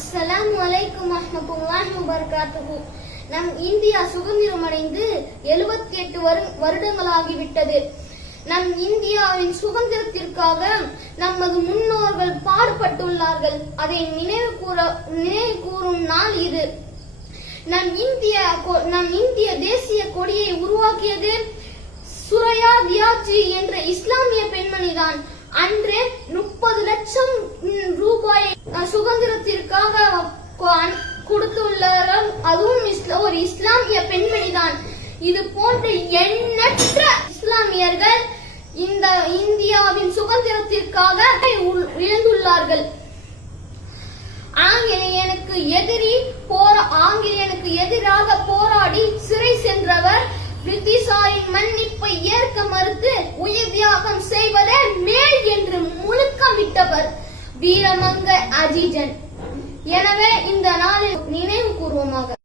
அஸ்ஸலாம் வலைக்கும் அஹமத்துல்லாஹி வபரகாத்துஹு நம் இந்தியா சுதந்திரம் அடைந்து எழுபத்தி எட்டு வருடங்களாகிவிட்டது. நம் இந்தியாவின் சுதந்திரத்திற்காக நமது முன்னோர்கள் பாடுபட்டுள்ளார்கள். அதை நினைவு கூற நினைவு கூறும் நாள் இது. நம் இந்திய நம் இந்திய தேசிய கொடியை உருவாக்கியது சுரையா தியாஜி என்ற இஸ்லாமிய பெண்மணிதான். அன்று முப்பது லட்சம் ரூபாயை ரூபாய் கொடுத்துள்ளாரோ அதுவும் ஒரு இஸ்லாமிய பெண்மணிதான். இது போன்ற எண்ணற்ற இஸ்லாமியர்கள் இந்த இந்தியாவின் சுதந்திரத்திற்காக உள்- இழந்துள்ளார்கள். ஆங்கிலேயனுக்கு எதிரி போர ஆங்கிலேயனுக்கு எதிராக போராடி சிறை சென்றவர் பிரிட்டிஷாரின் மன்னிப்பை ஏற்க மறுத்து உயிர் தியாகம் செய்வதே மேல் என்று முழுக்கமிட்டவர் வீரமங்க அஜிஜன். எனவே இந்த நாளில் நினைவு கூர்வமாக